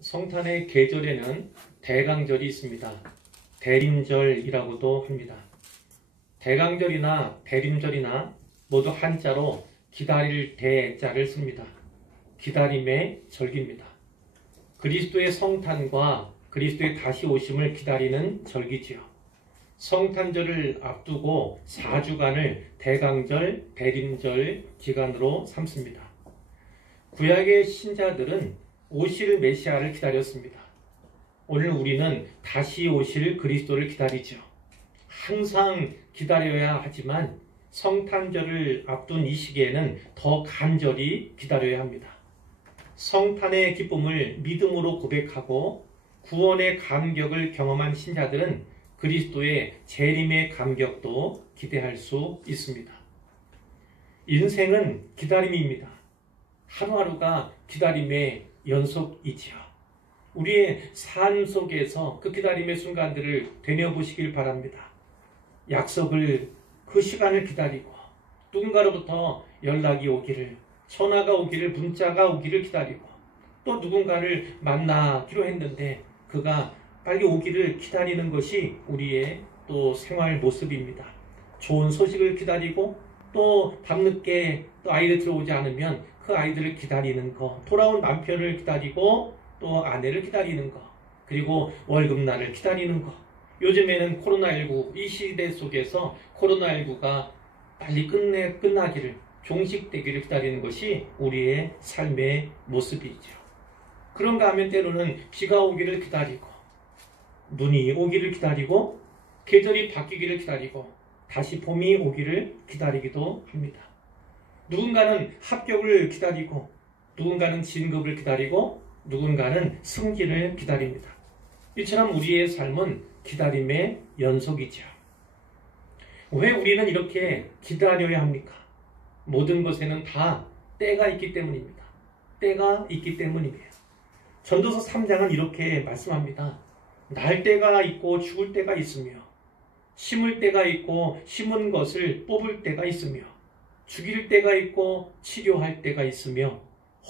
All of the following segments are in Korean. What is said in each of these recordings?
성탄의 계절에는 대강절이 있습니다. 대림절이라고도 합니다. 대강절이나 대림절이나 모두 한자로 기다릴 대자를 씁니다. 기다림의 절기입니다. 그리스도의 성탄과 그리스도의 다시 오심을 기다리는 절기지요. 성탄절을 앞두고 4주간을 대강절, 대림절 기간으로 삼습니다. 구약의 신자들은 오실 메시아를 기다렸습니다. 오늘 우리는 다시 오실 그리스도를 기다리죠. 항상 기다려야 하지만 성탄절을 앞둔 이 시기에는 더 간절히 기다려야 합니다. 성탄의 기쁨을 믿음으로 고백하고 구원의 감격을 경험한 신자들은 그리스도의 재림의 감격도 기대할 수 있습니다. 인생은 기다림입니다. 하루하루가 기다림의 연속이지요. 우리의 삶 속에서 그 기다림의 순간들을 되뇌어보시길 바랍니다. 약속을, 그 시간을 기다리고 누군가로부터 연락이 오기를, 전화가 오기를, 문자가 오기를 기다리고 또 누군가를 만나기로 했는데 그가 빨리 오기를 기다리는 것이 우리의 또 생활 모습입니다. 좋은 소식을 기다리고 또 밤늦게 또 아이들 들어오지 않으면 그 아이들을 기다리는 거, 돌아온 남편을 기다리고 또 아내를 기다리는 거, 그리고 월급날을 기다리는 거. 요즘에는 코로나19 이 시대 속에서 코로나19가 빨리 끝나기를, 종식되기를 기다리는 것이 우리의 삶의 모습이죠. 그런가 하면 때로는 비가 오기를 기다리고 눈이 오기를 기다리고 계절이 바뀌기를 기다리고 다시 봄이 오기를 기다리기도 합니다. 누군가는 합격을 기다리고 누군가는 진급을 기다리고 누군가는 승진을 기다립니다. 이처럼 우리의 삶은 기다림의 연속이죠. 왜 우리는 이렇게 기다려야 합니까? 모든 것에는 다 때가 있기 때문입니다. 때가 있기 때문이에요. 전도서 3장은 이렇게 말씀합니다. 날 때가 있고 죽을 때가 있으며 심을 때가 있고 심은 것을 뽑을 때가 있으며 죽일 때가 있고 치료할 때가 있으며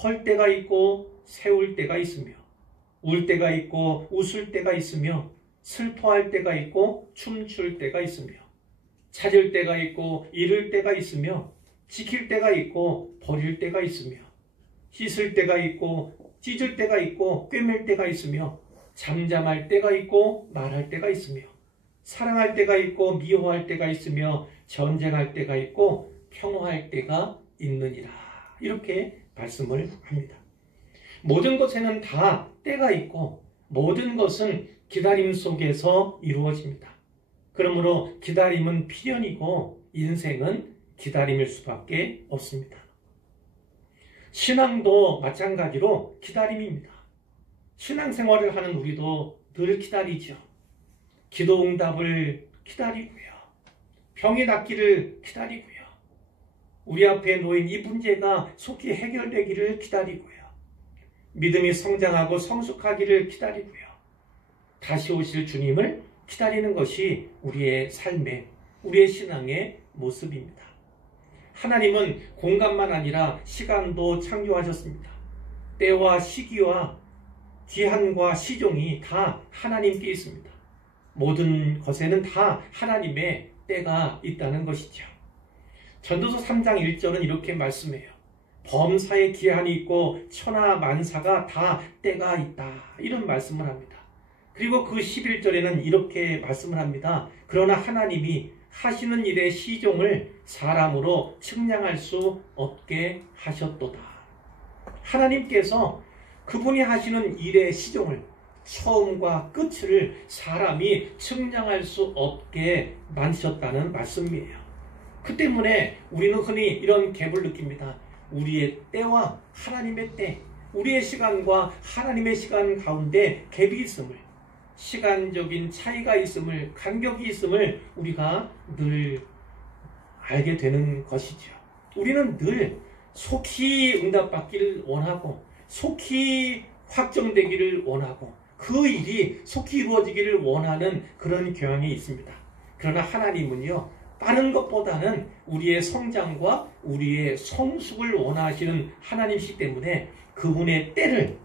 헐 때가 있고 세울 때가 있으며 울 때가 있고 웃을 때가 있으며 슬퍼할 때가 있고 춤출 때가 있으며 찾을 때가 있고 잃을 때가 있으며 지킬 때가 있고 버릴 때가 있으며 씻을 때가 있고 찢을 때가 있고 꿰맬 때가 있으며 잠잠할 때가 있고 말할 때가 있으며 사랑할 때가 있고 미워할 때가 있으며 전쟁할 때가 있고 평화할 때가 있느니라. 이렇게 말씀을 합니다. 모든 것에는 다 때가 있고 모든 것은 기다림 속에서 이루어집니다. 그러므로 기다림은 필연이고 인생은 기다림일 수밖에 없습니다. 신앙도 마찬가지로 기다림입니다. 신앙생활을 하는 우리도 늘 기다리죠. 기도 응답을 기다리고요. 병이 낫기를 기다리고요. 우리 앞에 놓인 이 문제가 속히 해결되기를 기다리고요. 믿음이 성장하고 성숙하기를 기다리고요. 다시 오실 주님을 기다리는 것이 우리의 삶의, 우리의 신앙의 모습입니다. 하나님은 공간만 아니라 시간도 창조하셨습니다. 때와 시기와 기한과 시종이 다 하나님께 있습니다. 모든 것에는 다 하나님의 때가 있다는 것이죠. 전도서 3장 1절은 이렇게 말씀해요. 범사에 기한이 있고 천하 만사가 다 때가 있다. 이런 말씀을 합니다. 그리고 그 11절에는 이렇게 말씀을 합니다. 그러나 하나님이 하시는 일의 시종을 사람으로 측량할 수 없게 하셨도다. 하나님께서 그분이 하시는 일의 시종을, 처음과 끝을 사람이 측량할 수 없게 만드셨다는 말씀이에요. 그 때문에 우리는 흔히 이런 갭을 느낍니다. 우리의 때와 하나님의 때, 우리의 시간과 하나님의 시간 가운데 갭이 있음을, 시간적인 차이가 있음을, 간격이 있음을 우리가 늘 알게 되는 것이죠. 우리는 늘 속히 응답받기를 원하고 속히 확정되기를 원하고 그 일이 속히 이루어지기를 원하는 그런 경향이 있습니다. 그러나 하나님은요, 빠른 것보다는 우리의 성장과 우리의 성숙을 원하시는 하나님이시기 때문에 그분의 때를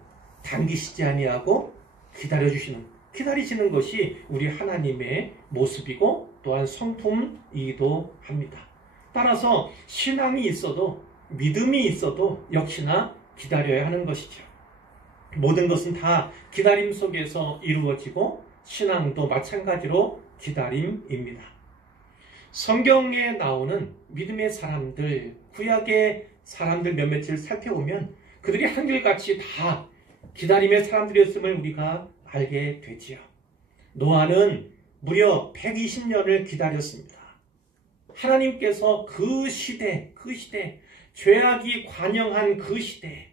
당기시지 아니하고 기다리시는 것이 우리 하나님의 모습이고 또한 성품이기도 합니다. 따라서 신앙이 있어도 믿음이 있어도 역시나 기다려야 하는 것이죠. 모든 것은 다 기다림 속에서 이루어지고 신앙도 마찬가지로 기다림입니다. 성경에 나오는 믿음의 사람들, 구약의 사람들 몇몇을 살펴보면 그들이 한결같이 다 기다림의 사람들이었음을 우리가 알게 되지요. 노아는 무려 120년을 기다렸습니다. 하나님께서 그 시대, 죄악이 관영한 그 시대에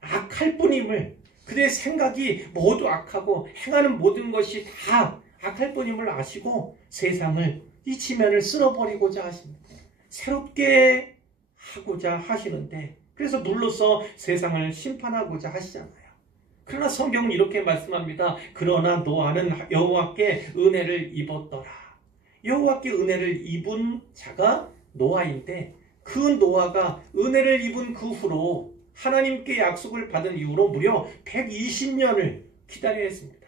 악할 뿐임을, 그들의 생각이 모두 악하고 행하는 모든 것이 다 악할 뿐임을 아시고 세상을 이 지면을 쓸어버리고자 하십니다. 새롭게 하고자 하시는데, 그래서 눌러서 세상을 심판하고자 하시잖아요. 그러나 성경은 이렇게 말씀합니다. 그러나 노아는 여호와께 은혜를 입었더라. 여호와께 은혜를 입은 자가 노아인데, 그 노아가 은혜를 입은 그 후로 하나님께 약속을 받은 이후로 무려 120년을 기다려야 했습니다.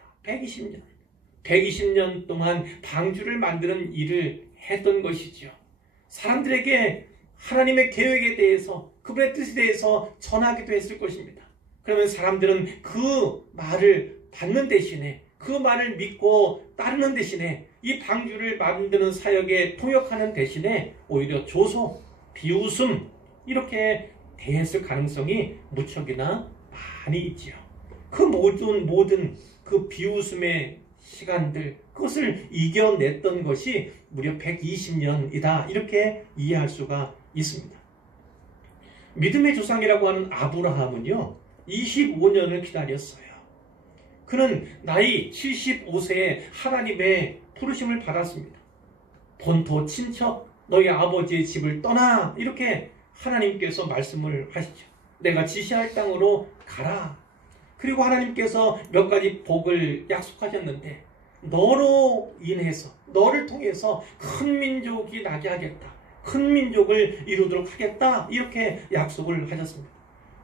120년 동안 방주를 만드는 일을 했던 것이죠. 사람들에게 하나님의 계획에 대해서, 그분의 뜻에 대해서 전하기도 했을 것입니다. 그러면 사람들은 그 말을 받는 대신에, 그 말을 믿고 따르는 대신에, 이 방주를 만드는 사역에 통역하는 대신에 오히려 조소, 비웃음, 이렇게 대했을 가능성이 무척이나 많이 있지요. 그 모든 그 비웃음의 시간들, 그것을 이겨냈던 것이 무려 120년이다. 이렇게 이해할 수가 있습니다. 믿음의 조상이라고 하는 아브라함은요, 25년을 기다렸어요. 그는 나이 75세에 하나님의 부르심을 받았습니다. 본토 친척, 너희 아버지의 집을 떠나, 이렇게 하나님께서 말씀을 하시죠. 내가 지시할 땅으로 가라. 그리고 하나님께서 몇 가지 복을 약속하셨는데, 너로 인해서, 너를 통해서 큰 민족이 나게 하겠다. 큰 민족을 이루도록 하겠다. 이렇게 약속을 하셨습니다.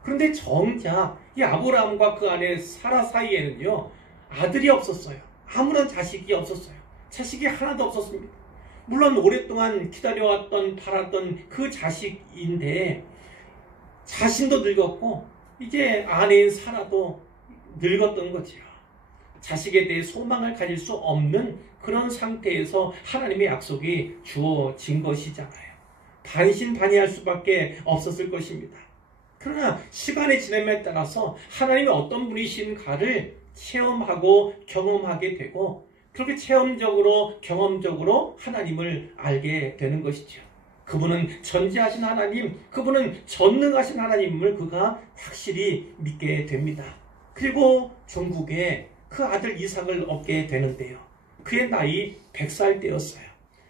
그런데 정작 이 아브라함과 그 아내 사라 사이에는요, 아들이 없었어요. 아무런 자식이 없었어요. 자식이 하나도 없었습니다. 물론 오랫동안 기다려왔던, 바랐던 그 자식인데, 자신도 늙었고 이제 아내인 사라도 늙었던 거죠. 자식에 대해 소망을 가질 수 없는 그런 상태에서 하나님의 약속이 주어진 것이잖아요. 반신반의할 수밖에 없었을 것입니다. 그러나 시간의 지남에 따라서 하나님이 어떤 분이신가를 체험하고 경험하게 되고, 그렇게 체험적으로 경험적으로 하나님을 알게 되는 것이죠. 그분은 전지하신 하나님, 그분은 전능하신 하나님을 그가 확실히 믿게 됩니다. 그리고 종국에 그 아들 이삭을 얻게 되는데요. 그의 나이 100살 때였어요.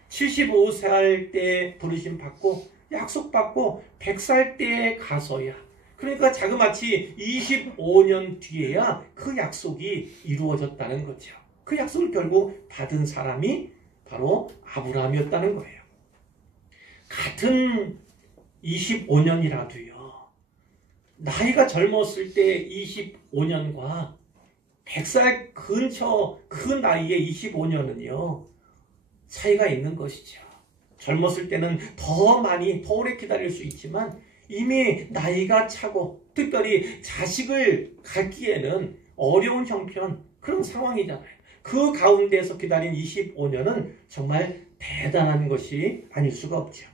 75살 때 부르심 받고 약속받고 100살 때에 가서야, 그러니까 자그마치 25년 뒤에야 그 약속이 이루어졌다는 거죠. 그 약속을 결국 받은 사람이 바로 아브라함이었다는 거예요. 같은 25년이라도요, 나이가 젊었을 때 25년과 100살 근처 그 나이의 25년은요, 차이가 있는 것이죠. 젊었을 때는 더 많이, 더 오래 기다릴 수 있지만 이미 나이가 차고 특별히 자식을 갖기에는 어려운 형편, 그런 상황이잖아요. 그 가운데서 기다린 25년은 정말 대단한 것이 아닐 수가 없죠.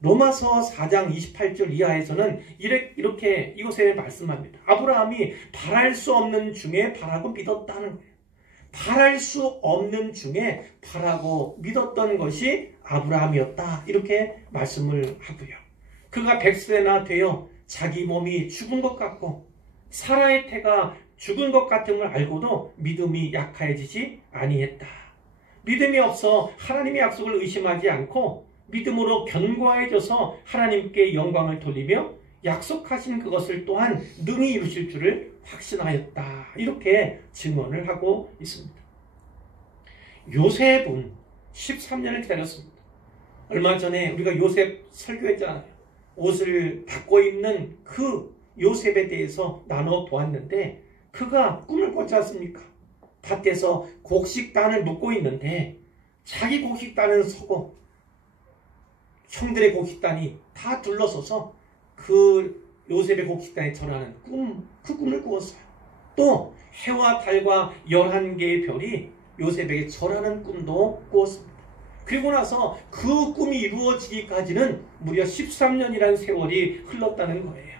로마서 4장 28절 이하에서는 이렇게 이곳에 말씀합니다. 아브라함이 바랄 수 없는 중에 바라고 믿었다는 거예요. 바랄 수 없는 중에 바라고 믿었던 것이 아브라함이었다. 이렇게 말씀을 하고요. 그가 100세나 되어 자기 몸이 죽은 것 같고 사라의 태가 죽은 것 같음을 알고도 믿음이 약해지지 아니했다. 믿음이 없어 하나님의 약속을 의심하지 않고 믿음으로 견고해져서 하나님께 영광을 돌리며 약속하신 그것을 또한 능히 이루실 줄을 확신하였다. 이렇게 증언을 하고 있습니다. 요셉은 13년을 기다렸습니다. 얼마 전에 우리가 요셉 설교했잖아요. 옷을 바꿔 입는 그 요셉에 대해서 나눠 보았는데, 그가 꿈을 꿨지 않습니까? 밭에서 곡식단을 묶고 있는데 자기 곡식단은 서고 형들의 곡식단이 다 둘러서서 그 요셉의 곡식단에 절하는 그 꿈을 꾸었어요. 또 해와 달과 11개의 별이 요셉에게 절하는 꿈도 꾸었습니다. 그리고 나서 그 꿈이 이루어지기까지는 무려 13년이라는 세월이 흘렀다는 거예요.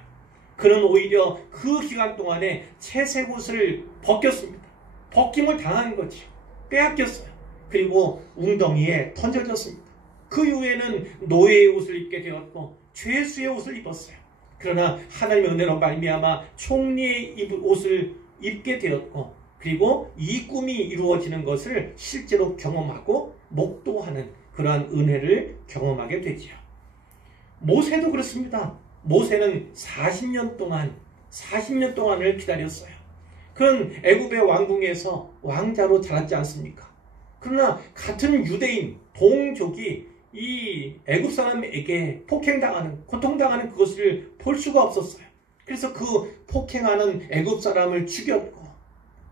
그는 오히려 그 기간 동안에 채색 옷을 벗겼습니다. 벗김을 당한 거죠. 빼앗겼어요. 그리고 웅덩이에 던져졌습니다. 그 이후에는 노예의 옷을 입게 되었고 죄수의 옷을 입었어요. 그러나 하나님의 은혜로 말미암아 총리의 옷을 입게 되었고, 그리고 이 꿈이 이루어지는 것을 실제로 경험하고 목도하는 그러한 은혜를 경험하게 되지요. 모세도 그렇습니다. 모세는 40년 동안을 기다렸어요. 그는 애굽의 왕궁에서 왕자로 자랐지 않습니까? 그러나 같은 유대인 동족이 이 애굽 사람에게 폭행당하는, 고통당하는 그것을 볼 수가 없었어요. 그래서 그 폭행하는 애굽 사람을 죽였고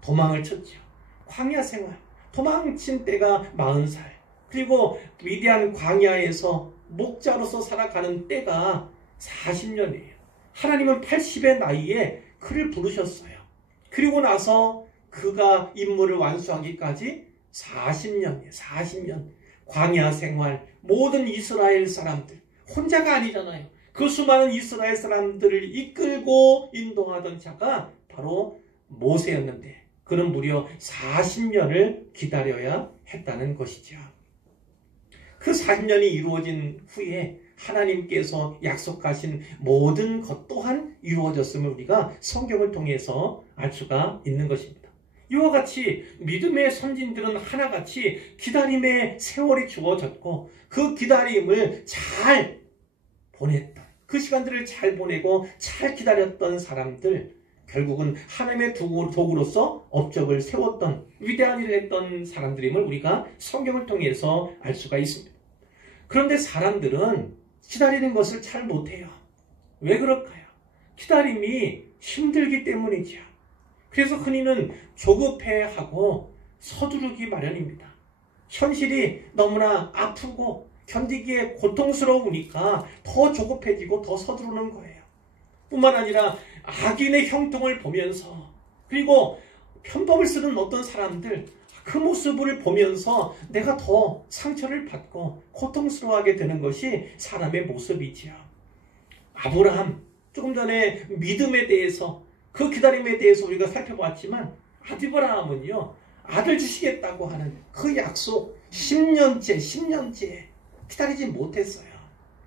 도망을 쳤죠. 광야 생활, 도망친 때가 40살, 그리고 위대한 광야에서 목자로서 살아가는 때가 40년이에요. 하나님은 80의 나이에 그를 부르셨어요. 그리고 나서 그가 임무를 완수하기까지 40년이에요. 40년. 광야 생활, 모든 이스라엘 사람들, 혼자가 아니잖아요. 그 수많은 이스라엘 사람들을 이끌고 인도하던 자가 바로 모세였는데 그는 무려 40년을 기다려야 했다는 것이죠. 그 40년이 이루어진 후에 하나님께서 약속하신 모든 것 또한 이루어졌음을 우리가 성경을 통해서 알 수가 있는 것입니다. 이와 같이 믿음의 선진들은 하나같이 기다림의 세월이 주어졌고 그 기다림을 잘 보냈던, 그 시간들을 잘 보내고 잘 기다렸던 사람들, 결국은 하나님의 도구로서 업적을 세웠던 위대한 일을 했던 사람들임을 우리가 성경을 통해서 알 수가 있습니다. 그런데 사람들은 기다리는 것을 잘 못해요. 왜 그럴까요? 기다림이 힘들기 때문이죠. 그래서 흔히는 조급해하고 서두르기 마련입니다. 현실이 너무나 아프고 견디기에 고통스러우니까 더 조급해지고 더 서두르는 거예요. 뿐만 아니라 악인의 형통을 보면서, 그리고 편법을 쓰는 어떤 사람들, 그 모습을 보면서 내가 더 상처를 받고 고통스러워하게 되는 것이 사람의 모습이지요. 아브라함, 조금 전에 믿음에 대해서, 그 기다림에 대해서 우리가 살펴봤지만 아브라함은요, 아들 주시겠다고 하는 그 약속 10년째 기다리지 못했어요.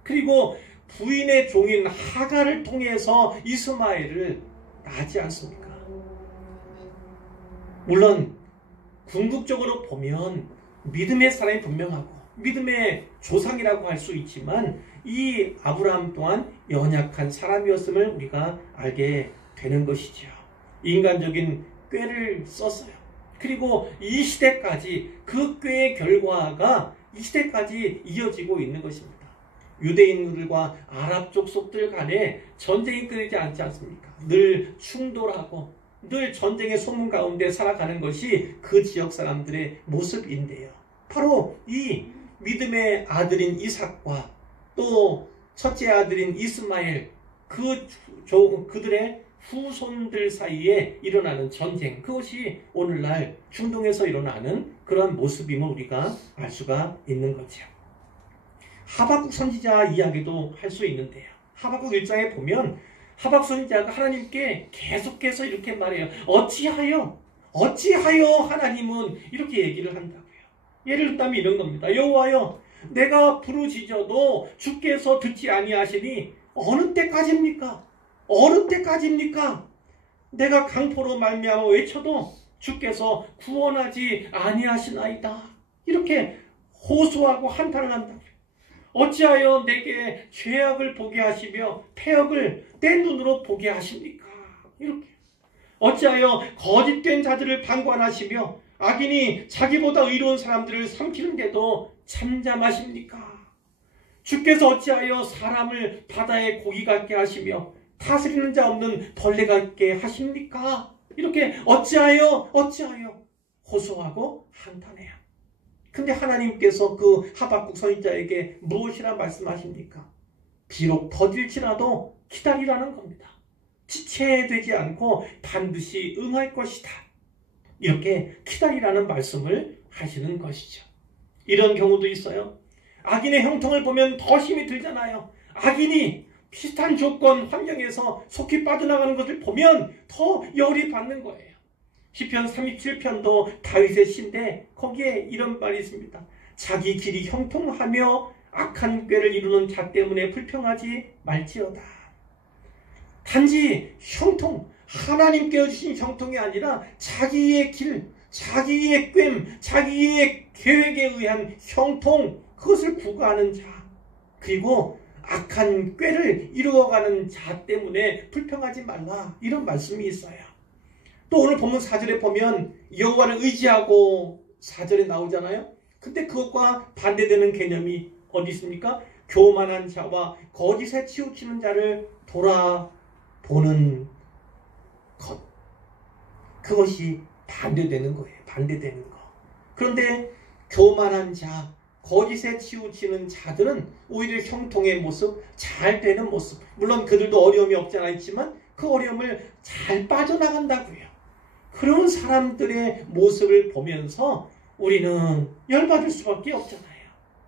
그리고 부인의 종인 하갈을 통해서 이스마엘을 낳지 않습니까? 물론 궁극적으로 보면 믿음의 사람이 분명하고 믿음의 조상이라고 할 수 있지만 이 아브라함 또한 연약한 사람이었음을 우리가 알게 되는 것이죠. 인간적인 꾀를 썼어요. 그리고 이 시대까지 그 꾀의 결과가 이 시대까지 이어지고 있는 것입니다. 유대인들과 아랍 족속들 간에 전쟁이 끊이지 않지 않습니까? 늘 충돌하고 늘 전쟁의 소문 가운데 살아가는 것이 그 지역 사람들의 모습인데요. 바로 이 믿음의 아들인 이삭과 또 첫째 아들인 이스마엘, 그들의 후손들 사이에 일어나는 전쟁, 그것이 오늘날 중동에서 일어나는 그런 모습임을 우리가 알 수가 있는 거죠. 하박국 선지자 이야기도 할 수 있는데요. 하박국 1장에 보면 하박국 선지자가 하나님께 계속해서 이렇게 말해요. 어찌하여 하나님은 이렇게 얘기를 한다고요. 예를 들면 이런 겁니다. 여호와여, 내가 부르짖어도 주께서 듣지 아니하시니 어느 때까지입니까? 내가 강포로 말미암아 외쳐도 주께서 구원하지 아니하시나이다. 이렇게 호소하고 한탄을 한다고요. 어찌하여 내게 죄악을 보게 하시며 패역을 내 눈으로 보게 하십니까? 이렇게. 어찌하여 거짓된 자들을 방관하시며 악인이 자기보다 의로운 사람들을 삼키는데도 잠잠하십니까? 주께서 어찌하여 사람을 바다의 고기 같게 하시며 다스리는 자 없는 벌레 같게 하십니까? 이렇게 어찌하여 호소하고 한탄해요. 근데 하나님께서 그 하박국 선지자에게 무엇이라 말씀하십니까? 비록 더딜지라도 기다리라는 겁니다. 지체되지 않고 반드시 응할 것이다. 이렇게 기다리라는 말씀을 하시는 것이죠. 이런 경우도 있어요. 악인의 형통을 보면 더 힘이 들잖아요. 악인이 비슷한 조건, 환경에서 속히 빠져나가는 것을 보면 더 열이 받는 거예요. 시편 37편도 다윗의 시인데 거기에 이런 말이 있습니다. 자기 길이 형통하며 악한 꾀를 이루는 자 때문에 불평하지 말지어다. 단지 형통, 하나님께 주신 형통이 아니라 자기의 길, 자기의 꾀, 자기의 계획에 의한 형통, 그것을 구가하는 자, 그리고 악한 꾀를 이루어가는 자 때문에 불평하지 말라, 이런 말씀이 있어요. 또 오늘 본문 4절에 보면 여호와를 의지하고 4절에 나오잖아요. 근데 그것과 반대되는 개념이 어디 있습니까? 교만한 자와 거짓에 치우치는 자를 돌아보는 것, 그것이 반대되는 거예요. 반대되는 거. 그런데 교만한 자, 거짓에 치우치는 자들은 오히려 형통의 모습, 잘 되는 모습, 물론 그들도 어려움이 없지 않아 있지만 그 어려움을 잘 빠져나간다고요. 그런 사람들의 모습을 보면서 우리는 열받을 수밖에 없잖아요.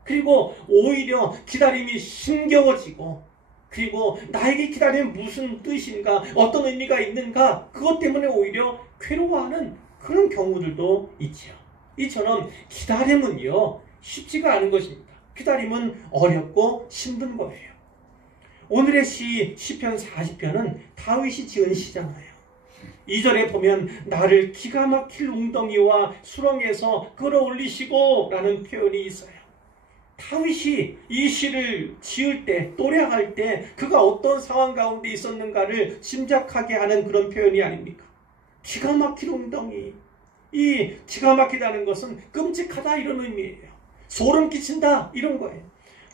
그리고 오히려 기다림이 힘겨워지고, 그리고 나에게 기다림이 무슨 뜻인가, 어떤 의미가 있는가, 그것 때문에 오히려 괴로워하는 그런 경우들도 있죠. 이처럼 기다림은요, 쉽지가 않은 것입니다. 기다림은 어렵고 힘든 거예요. 오늘의 시편 40편은 다윗이 지은 시잖아요. 2절에 보면 나를 기가 막힐 웅덩이와 수렁에서 끌어올리시고 라는 표현이 있어요. 다윗이 이 시를 지을 때, 또래할 때 그가 어떤 상황 가운데 있었는가를 짐작하게 하는 그런 표현이 아닙니까? 기가 막힐 웅덩이. 이 기가 막히다는 것은 끔찍하다, 이런 의미예요. 소름 끼친다, 이런 거예요.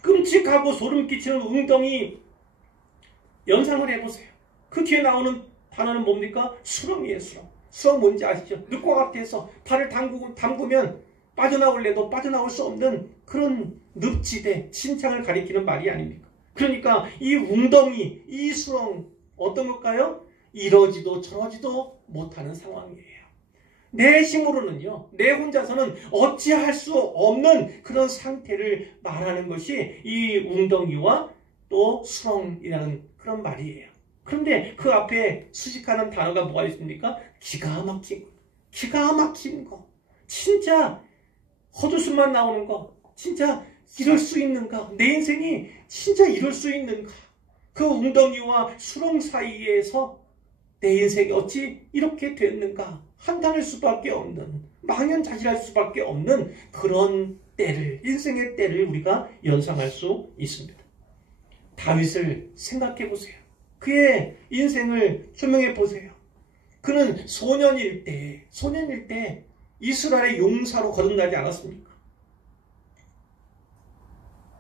끔찍하고 소름 끼치는 웅덩이 연상을 해보세요. 그 뒤에 나오는 단어는 뭡니까? 수렁이에요, 수렁. 수렁 뭔지 아시죠? 늪과 같아서 발을 담그면 빠져나올래도 빠져나올 수 없는 그런 늪지대, 진창을 가리키는 말이 아닙니까? 그러니까 이 웅덩이, 이 수렁 어떤 걸까요? 이러지도 저러지도 못하는 상황이에요. 내 힘으로는요, 내 혼자서는 어찌할 수 없는 그런 상태를 말하는 것이 이 웅덩이와 또 수렁이라는 그런 말이에요. 그런데 그 앞에 수식하는 단어가 뭐가 있습니까? 기가 막힌 거, 기가 막힌 거, 진짜 헛웃음만 나오는 거, 진짜 이럴 수 있는가? 내 인생이 진짜 이럴 수 있는가? 그 웅덩이와 수렁 사이에서 내 인생이 어찌 이렇게 됐는가? 한탄할 수밖에 없는, 망연자실할 수밖에 없는 그런 때를, 인생의 때를 우리가 연상할 수 있습니다. 다윗을 생각해 보세요. 그의 인생을 조명해 보세요. 그는 소년일 때 이스라엘의 용사로 거듭나지 않았습니까?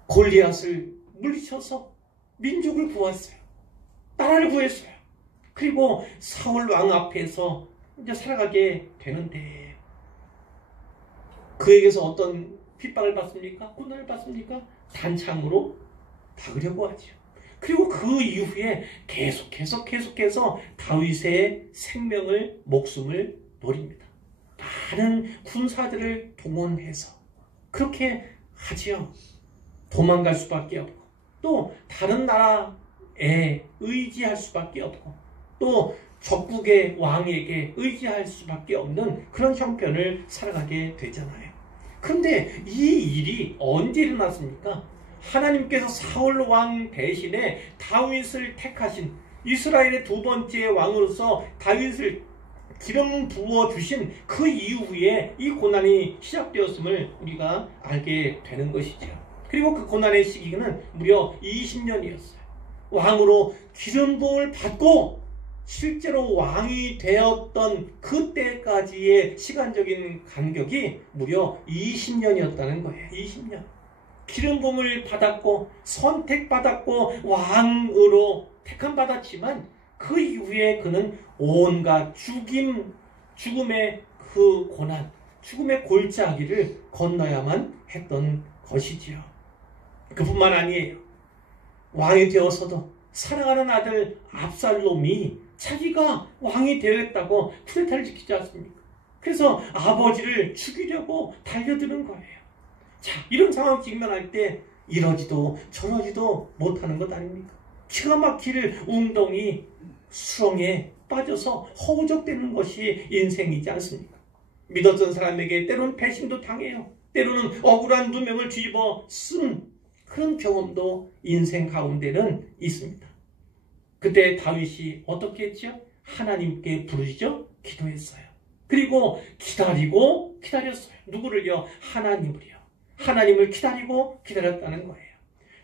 골리앗을 물리쳐서 민족을 구했어요. 나라를 구했어요. 그리고 사울 왕 앞에서 이제 살아가게 되는데 그에게서 어떤 핍박을 받습니까? 고난을 받습니까? 단창으로 박으려고 하죠. 그리고 그 이후에 계속해서 다윗의 생명을, 목숨을 노립니다. 많은 군사들을 동원해서 그렇게 하지요. 도망갈 수밖에 없고, 또 다른 나라에 의지할 수밖에 없고, 또 적국의 왕에게 의지할 수밖에 없는 그런 형편을 살아가게 되잖아요. 그런데 이 일이 언제 일어났습니까? 하나님께서 사울 왕 대신에 다윗을 택하신, 이스라엘의 두 번째 왕으로서 다윗을 기름 부어주신 그 이후에 이 고난이 시작되었음을 우리가 알게 되는 것이죠. 그리고 그 고난의 시기는 무려 20년이었어요. 왕으로 기름 부음을 받고 실제로 왕이 되었던 그때까지의 시간적인 간격이 무려 20년이었다는 거예요. 20년. 기름 부음을 받았고 선택받았고 왕으로 택함받았지만 그 이후에 그는 온갖 죽음의 그 고난, 죽음의 골짜기를 건너야만 했던 것이지요. 그뿐만 아니에요. 왕이 되어서도 사랑하는 아들 압살롬이 자기가 왕이 되었다고 쿠데타를 지키지 않습니까? 그래서 아버지를 죽이려고 달려드는 거예요. 자, 이런 상황 직면할 때 이러지도 저러지도 못하는 것 아닙니까? 기가 막힐 웅덩이 수렁에 빠져서 허우적대는 것이 인생이지 않습니까? 믿었던 사람에게 때로는 배신도 당해요. 때로는 억울한 누명을 뒤집어 쓴 그런 경험도 인생 가운데는 있습니다. 그때 다윗이 어떻게 했죠? 하나님께 부르시죠? 기도했어요. 그리고 기다리고 기다렸어요. 누구를요? 하나님을요. 하나님을 기다리고 기다렸다는 거예요.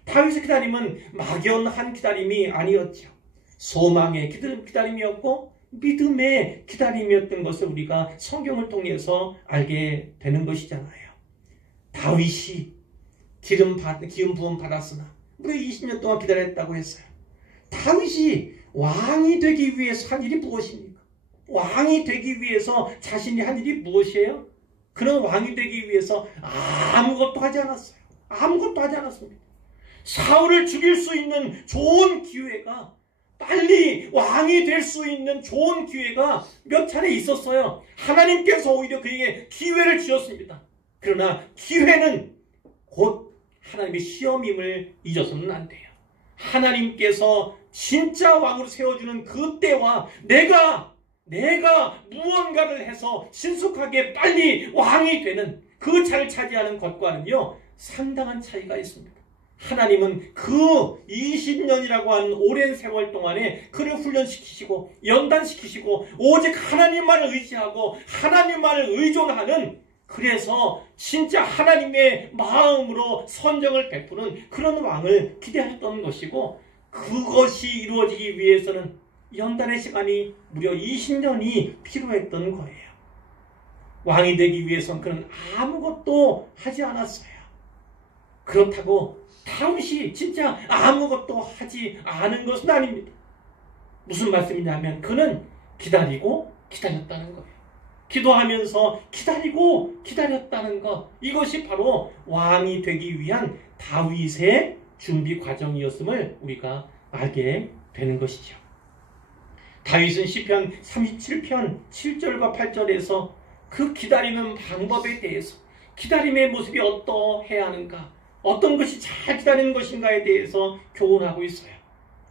다윗의 기다림은 막연한 기다림이 아니었죠. 소망의 기다림이었고 믿음의 기다림이었던 것을 우리가 성경을 통해서 알게 되는 것이잖아요. 다윗이 기름 부음 받았으나 무려 20년 동안 기다렸다고 했어요. 다윗이 왕이 되기 위해서 한 일이 무엇입니까? 왕이 되기 위해서 자신이 한 일이 무엇이에요? 그런 왕이 되기 위해서 아무것도 하지 않았어요. 아무것도 하지 않았습니다. 사울을 죽일 수 있는 좋은 기회가, 빨리 왕이 될 수 있는 좋은 기회가 몇 차례 있었어요. 하나님께서 오히려 그에게 기회를 주셨습니다. 그러나 기회는 곧 하나님의 시험임을 잊어서는 안 돼요. 하나님께서 진짜 왕으로 세워주는 그 때와 내가 무언가를 해서 신속하게 빨리 왕이 되는 그 자리를 차지하는 것과는요, 상당한 차이가 있습니다. 하나님은 그 20년이라고 하는 오랜 세월 동안에 그를 훈련시키시고 연단시키시고 오직 하나님만을 의지하고 하나님만을 의존하는, 그래서 진짜 하나님의 마음으로 선정을 베푸는 그런 왕을 기대했던 것이고, 그것이 이루어지기 위해서는 연단의 시간이 무려 20년이 필요했던 거예요. 왕이 되기 위해서는 그는 아무것도 하지 않았어요. 그렇다고 다윗이 진짜 아무것도 하지 않은 것은 아닙니다. 무슨 말씀이냐면 그는 기다리고 기다렸다는 거예요. 기도하면서 기다리고 기다렸다는 것, 이것이 바로 왕이 되기 위한 다윗의 준비 과정이었음을 우리가 알게 되는 것이죠. 다윗은 시편 37편 7절과 8절에서 그 기다리는 방법에 대해서, 기다림의 모습이 어떠해야 하는가, 어떤 것이 잘 기다리는 것인가에 대해서 교훈하고 있어요.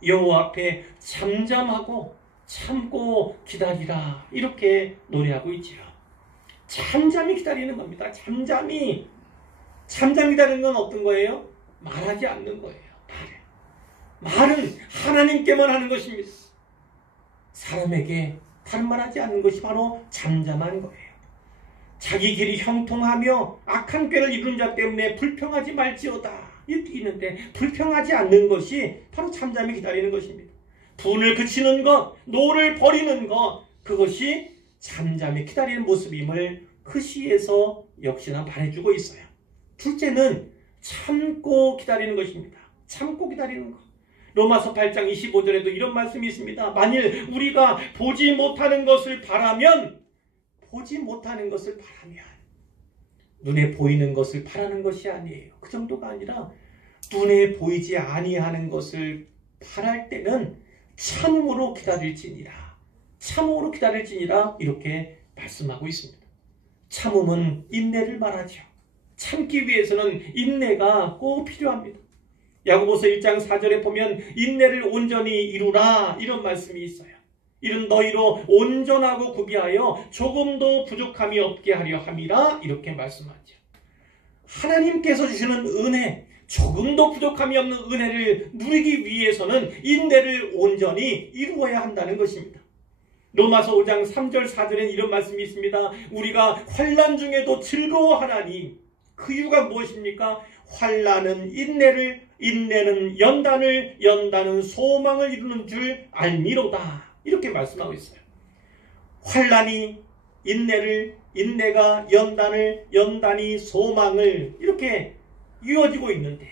여호와 앞에 잠잠하고 참고 기다리라, 이렇게 노래하고 있지요. 잠잠히 기다리는 겁니다. 잠잠히 기다리는 건 어떤 거예요? 말하지 않는 거예요. 말은 하나님께만 하는 것입니다. 사람에게 다른 말 하지 않는 것이 바로 잠잠한 거예요. 자기 길이 형통하며 악한 꾀를 이루는 자 때문에 불평하지 말지어다, 이렇게 있는데 불평하지 않는 것이 바로 잠잠히 기다리는 것입니다. 분을 그치는 것, 노를 버리는 것, 그것이 잠잠히 기다리는 모습임을 그 시에서 역시나 말해주고 있어요. 둘째는 참고 기다리는 것입니다. 참고 기다리는 것. 로마서 8장 25절에도 이런 말씀이 있습니다. 만일 우리가 보지 못하는 것을 바라면, 눈에 보이는 것을 바라는 것이 아니에요. 그 정도가 아니라 눈에 보이지 아니하는 것을 바랄 때는 참음으로 기다릴지니라, 이렇게 말씀하고 있습니다. 참음은 인내를 말하죠. 참기 위해서는 인내가 꼭 필요합니다. 야고보서 1장 4절에 보면 인내를 온전히 이루라, 이런 말씀이 있어요. 이는 너희로 온전하고 구비하여 조금도 부족함이 없게 하려 함이라, 이렇게 말씀하죠. 하나님께서 주시는 은혜, 조금도 부족함이 없는 은혜를 누리기 위해서는 인내를 온전히 이루어야 한다는 것입니다. 로마서 5장 3절 4절엔 이런 말씀이 있습니다. 우리가 환난 중에도 즐거워하나니, 그 이유가 무엇입니까? 환난은 인내를, 인내는 연단을, 연단은 소망을 이루는 줄 알미로다, 이렇게 말씀하고 있어요. 환난이 인내를, 인내가 연단을, 연단이 소망을, 이렇게 이어지고 있는데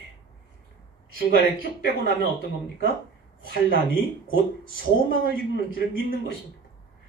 중간에 쭉 빼고 나면 어떤 겁니까? 환난이 곧 소망을 이루는 줄 믿는 것입니다.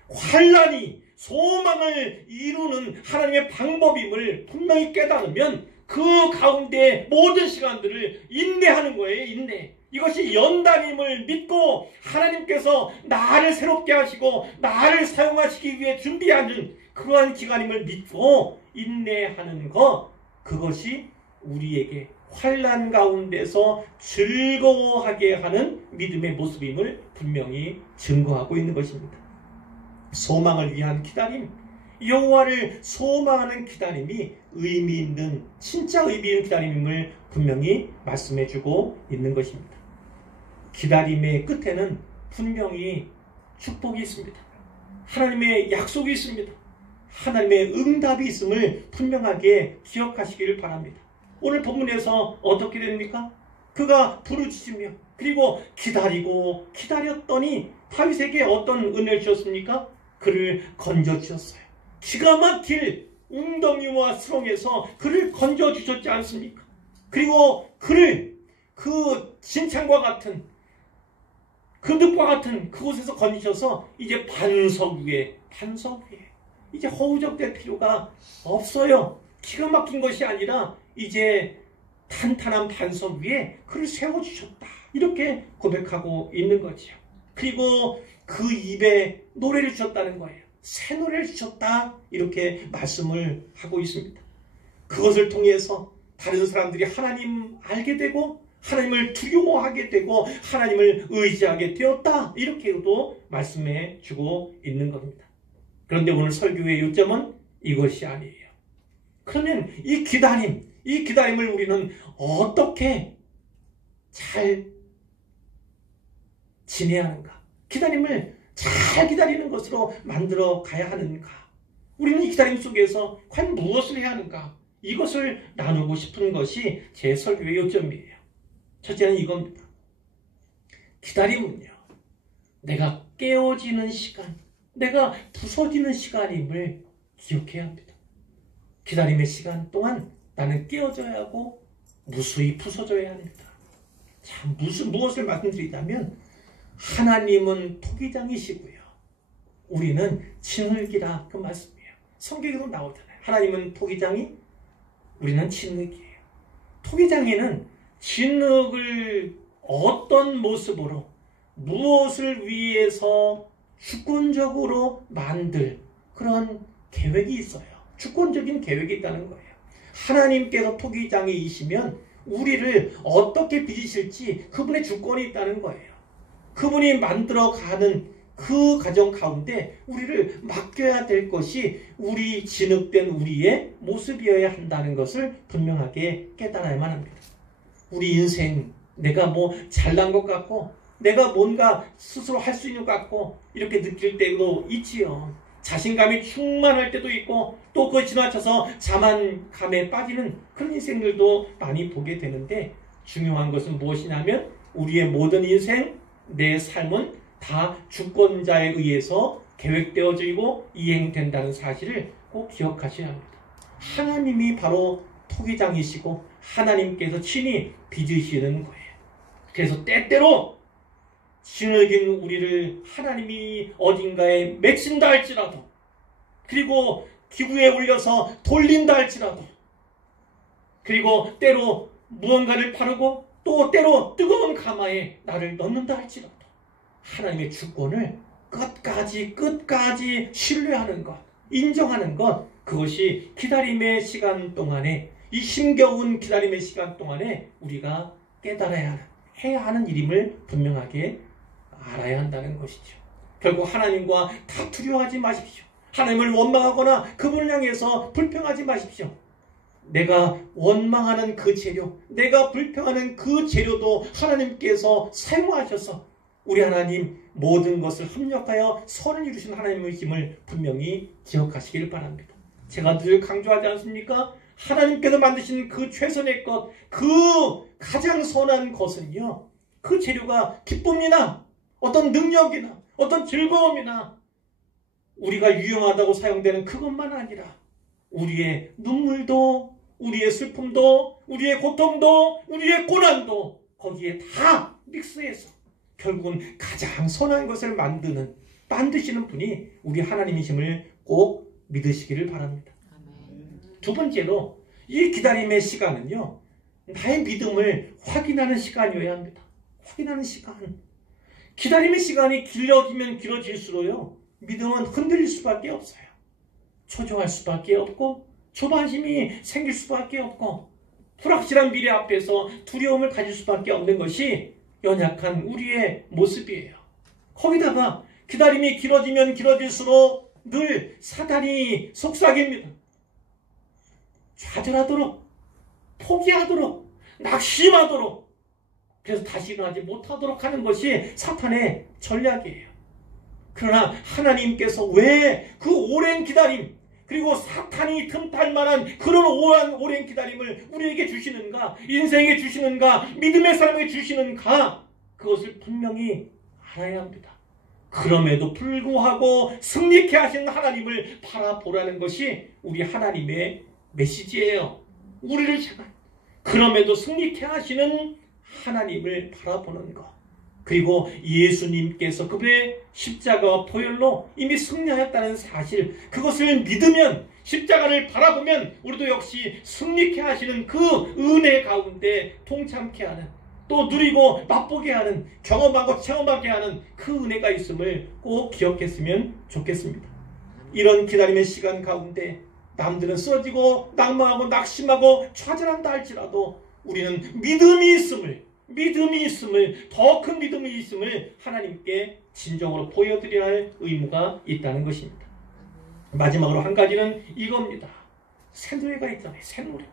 환난이 소망을 이루는 하나님의 방법임을 분명히 깨달으면 그 가운데 모든 시간들을 인내하는 거예요. 인내. 이것이 연단임을 믿고 하나님께서 나를 새롭게 하시고 나를 사용하시기 위해 준비하는 그러한 기간임을 믿고 인내하는 것, 그것이 우리에게 환난 가운데서 즐거워하게 하는 믿음의 모습임을 분명히 증거하고 있는 것입니다. 소망을 위한 기다림, 여호와를 소망하는 기다림이 의미 있는, 진짜 의미 있는 기다림임을 분명히 말씀해주고 있는 것입니다. 기다림의 끝에는 분명히 축복이 있습니다. 하나님의 약속이 있습니다. 하나님의 응답이 있음을 분명하게 기억하시기를 바랍니다. 오늘 본문에서 어떻게 됩니까? 그가 부르짖으며 그리고 기다리고 기다렸더니 다윗에게 어떤 은혜를 주셨습니까? 그를 건져주셨어요. 기가 막힐 웅덩이와 수렁에서 그를 건져주셨지 않습니까? 그리고 그를 그 진창과 같은 그 늪과 같은 그곳에서 건지셔서 이제 반석 위에 이제 허우적될 필요가 없어요. 기가 막힌 것이 아니라 이제 탄탄한 반석 위에 그를 세워주셨다. 이렇게 고백하고 있는 거죠. 그리고 그 입에 노래를 주셨다는 거예요. 새 노래를 주셨다. 이렇게 말씀을 하고 있습니다. 그것을 통해서 다른 사람들이 하나님 알게 되고 하나님을 두려워하게 되고 하나님을 의지하게 되었다. 이렇게도 말씀해 주고 있는 겁니다. 그런데 오늘 설교의 요점은 이것이 아니에요. 그러면 이 기다림을 우리는 어떻게 잘 지내야 하는가? 기다림을 잘 기다리는 것으로 만들어 가야 하는가? 우리는 이 기다림 속에서 과연 무엇을 해야 하는가? 이것을 나누고 싶은 것이 제 설교의 요점이에요. 첫째는 이겁니다. 기다림은요, 내가 깨어지는 시간, 내가 부서지는 시간임을 기억해야 합니다. 기다림의 시간 동안 나는 깨어져야 하고 무수히 부서져야 합니다. 자, 무엇을 말씀드리자면 하나님은 토기장이시고요. 우리는 진흙이라 그 말씀이에요. 성경에도 나오잖아요. 하나님은 토기장이, 우리는 진흙이에요. 토기장이는 진흙을 어떤 모습으로 무엇을 위해서 주권적으로 만들 그런 계획이 있어요. 주권적인 계획이 있다는 거예요. 하나님께서 토기장이시면 우리를 어떻게 빚으실지 그분의 주권이 있다는 거예요. 그분이 만들어가는 그 과정 가운데 우리를 맡겨야 될 것이 우리 진흙된 우리의 모습이어야 한다는 것을 분명하게 깨달아야만 합니다. 우리 인생 내가 잘난 것 같고 내가 뭔가 스스로 할 수 있는 것 같고 이렇게 느낄 때도 있지요. 자신감이 충만할 때도 있고 또 그걸 지나쳐서 자만감에 빠지는 그런 인생들도 많이 보게 되는데, 중요한 것은 무엇이냐면 우리의 모든 인생, 내 삶은 다 주권자에 의해서 계획되어지고 이행된다는 사실을 꼭 기억하셔야 합니다. 하나님이 바로 토기장이시고 하나님께서 친히 빚으시는 거예요. 그래서 때때로 진흙인 우리를 하나님이 어딘가에 맺힌다 할지라도, 그리고 기구에 올려서 돌린다 할지라도, 그리고 때로 무언가를 바르고 또 때로 뜨거운 가마에 나를 넣는다 할지라도 하나님의 주권을 끝까지 신뢰하는 것, 인정하는 것, 그것이 기다림의 시간 동안에, 이 힘겨운 기다림의 시간 동안에 우리가 깨달아야 하는, 해야 하는 일임을 분명하게 알아야 한다는 것이죠. 결국 하나님과 다투려 하지 마십시오. 하나님을 원망하거나 그분을 향해서 불평하지 마십시오. 내가 원망하는 그 재료, 내가 불평하는 그 재료도 하나님께서 사용하셔서 우리 하나님 모든 것을 합력하여 선을 이루신 하나님의 힘을 분명히 기억하시길 바랍니다. 제가 늘 강조하지 않습니까? 하나님께서 만드신 그 최선의 것, 그 가장 선한 것은요, 그 재료가 기쁨이나 어떤 능력이나 어떤 즐거움이나 우리가 유용하다고 사용되는 그것만 아니라 우리의 눈물도, 우리의 슬픔도, 우리의 고통도, 우리의 고난도 거기에 다 믹스해서 결국은 가장 선한 것을 만드시는 분이 우리 하나님이심을 꼭 믿으시기를 바랍니다. 두 번째로 이 기다림의 시간은요, 나의 믿음을 확인하는 시간이어야 합니다. 확인하는 시간. 기다림의 시간이 길어지면 길어질수록요, 믿음은 흔들릴 수밖에 없어요. 초조할 수밖에 없고, 조바심이 생길 수밖에 없고, 불확실한 미래 앞에서 두려움을 가질 수밖에 없는 것이 연약한 우리의 모습이에요. 거기다가 기다림이 길어지면 길어질수록 늘 사단이 속삭입니다. 좌절하도록, 포기하도록, 낙심하도록, 그래서 다시 일어나지 못하도록 하는 것이 사탄의 전략이에요. 그러나 하나님께서 왜 그 오랜 기다림, 그리고 사탄이 틈탈 만한 그런 오랜 기다림을 우리에게 주시는가, 인생에 주시는가, 믿음의 사람에게 주시는가, 그것을 분명히 알아야 합니다. 그럼에도 불구하고 승리케 하시는 하나님을 바라보라는 것이 우리 하나님의 메시지예요. 우리를 향한, 그럼에도 승리케 하시는 하나님을 바라보는 것. 그리고 예수님께서 그분의 십자가와 보혈로 이미 승리하였다는 사실, 그것을 믿으면, 십자가를 바라보면 우리도 역시 승리케 하시는 그 은혜 가운데 동참케 하는, 또 누리고 맛보게 하는, 경험하고 체험하게 하는 그 은혜가 있음을 꼭 기억했으면 좋겠습니다. 이런 기다림의 시간 가운데 남들은 쓰러지고 낭망하고 낙심하고 좌절한다 할지라도 우리는 믿음이 있음을, 더 큰 믿음이 있음을 하나님께 진정으로 보여드려야 할 의무가 있다는 것입니다. 마지막으로 한 가지는 이겁니다. 새 노래가 있잖아요. 새 노래.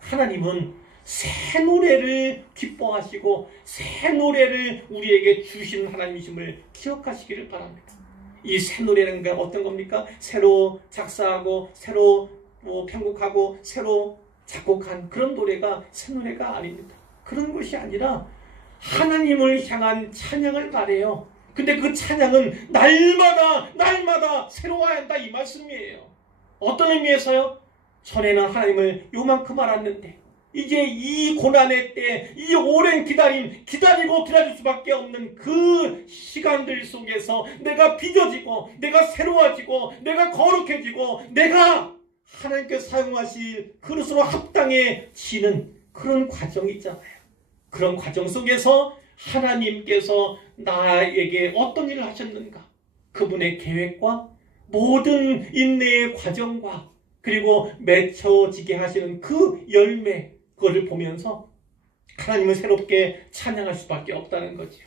하나님은 새 노래를 기뻐하시고 새 노래를 우리에게 주시는 하나님이심을 기억하시기를 바랍니다. 이 새 노래는 어떤 겁니까? 새로 작사하고 새로 편곡하고 새로 작곡한 그런 노래가 새 노래가 아닙니다. 그런 것이 아니라 하나님을 향한 찬양을 말해요. 근데 그 찬양은 날마다 새로워야 한다, 이 말씀이에요. 어떤 의미에서요? 전에는 하나님을 요만큼 알았는데 이제 이 고난의 때, 이 오랜 기다리고 기다릴 수밖에 없는 그 시간들 속에서 내가 빚어지고, 내가 새로워지고, 내가 거룩해지고, 내가 하나님께서 사용하실 그릇으로 합당해지는 그런 과정이 있잖아요. 그런 과정 속에서 하나님께서 나에게 어떤 일을 하셨는가, 그분의 계획과 모든 인내의 과정과 그리고 맺혀지게 하시는 그 열매, 그것을 보면서 하나님을 새롭게 찬양할 수밖에 없다는 거죠.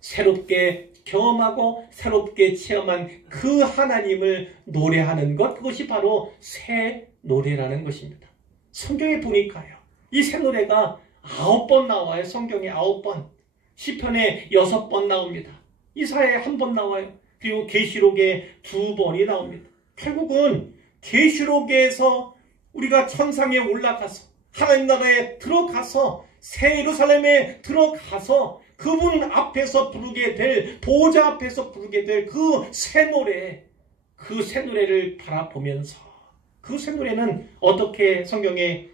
새롭게 경험하고 새롭게 체험한 그 하나님을 노래하는 것, 그것이 바로 새 노래라는 것입니다. 성경에 보니까요, 이 새 노래가 9번 나와요. 성경에 9번. 시편에 6번 나옵니다. 이사야에 1번 나와요. 그리고 계시록에 2번이 나옵니다. 결국은 계시록에서 우리가 천상에 올라가서 하나님 나라에 들어가서 새 예루살렘에 들어가서 그분 앞에서 부르게 될, 보호자 앞에서 부르게 될 그 새 노래, 그 새 노래를 바라보면서, 그 새 노래는 어떻게 성경에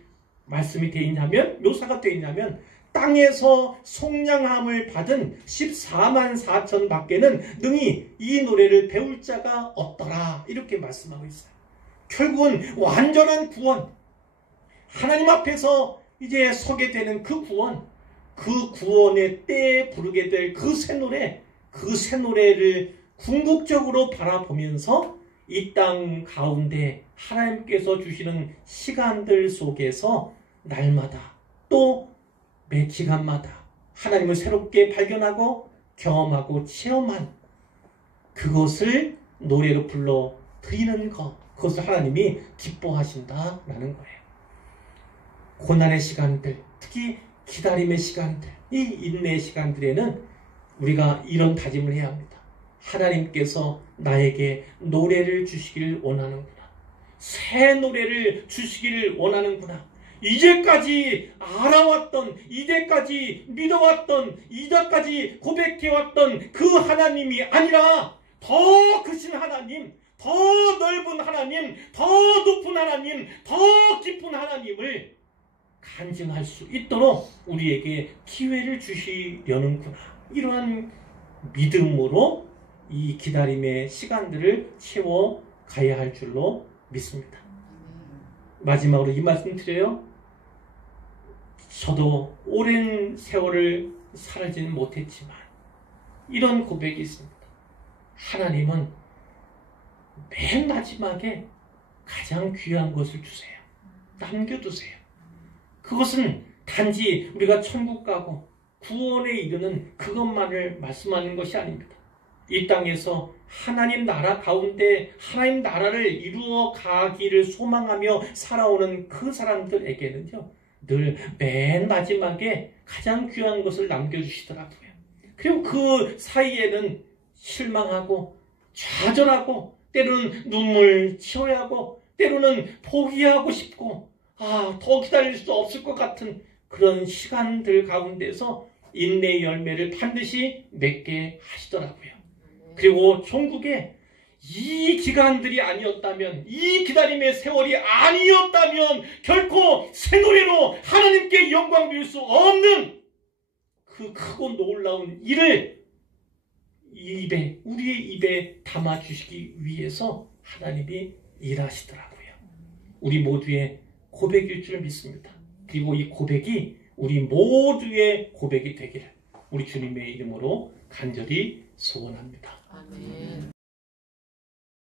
말씀이 되어 있냐면, 묘사가 되어 있냐면, 땅에서 속량함을 받은 14만 4천 밖에는 능히 이 노래를 배울 자가 없더라, 이렇게 말씀하고 있어요. 결국은 완전한 구원, 하나님 앞에서 이제 서게 되는 그 구원, 그 구원의 때에 부르게 될 그 새 노래, 그 새 노래를 궁극적으로 바라보면서 이 땅 가운데 하나님께서 주시는 시간들 속에서 날마다 또 매 시간마다 하나님을 새롭게 발견하고 경험하고 체험한 그것을 노래로 불러 드리는 것, 그것을 하나님이 기뻐하신다라는 거예요. 고난의 시간들, 특히 기다림의 시간들, 이 인내의 시간들에는 우리가 이런 다짐을 해야 합니다. 하나님께서 나에게 노래를 주시기를 원하는구나. 새 노래를 주시기를 원하는구나. 이제까지 알아왔던, 이제까지 믿어왔던, 이제까지 고백해왔던 그 하나님이 아니라 더 크신 하나님, 더 넓은 하나님, 더 높은 하나님, 더 깊은 하나님을 간증할 수 있도록 우리에게 기회를 주시려는구나. 이러한 믿음으로 이 기다림의 시간들을 채워가야 할 줄로 믿습니다. 마지막으로 이 말씀 드려요. 저도 오랜 세월을 살지는 못했지만 이런 고백이 있습니다. 하나님은 맨 마지막에 가장 귀한 것을 주세요. 남겨두세요. 그것은 단지 우리가 천국 가고 구원에 이르는 그것만을 말씀하는 것이 아닙니다. 이 땅에서 하나님 나라 가운데 하나님 나라를 이루어 가기를 소망하며 살아오는 그 사람들에게는요, 늘 맨 마지막에 가장 귀한 것을 남겨주시더라고요. 그리고 그 사이에는 실망하고 좌절하고 때로는 눈물 치워야 하고 때로는 포기하고 싶고 더 기다릴 수 없을 것 같은 그런 시간들 가운데서 인내의 열매를 반드시 맺게 하시더라고요. 그리고 종국에 이 기간들이 아니었다면, 이 기다림의 세월이 아니었다면 결코 새 노래로 하나님께 영광 드릴 수 없는 그 크고 놀라운 일을 우리의 입에 담아주시기 위해서 하나님이 일하시더라고요. 우리 모두의 고백일 줄 믿습니다. 그리고 이 고백이 우리 모두의 고백이 되기를 우리 주님의 이름으로 간절히 소원합니다. 아멘.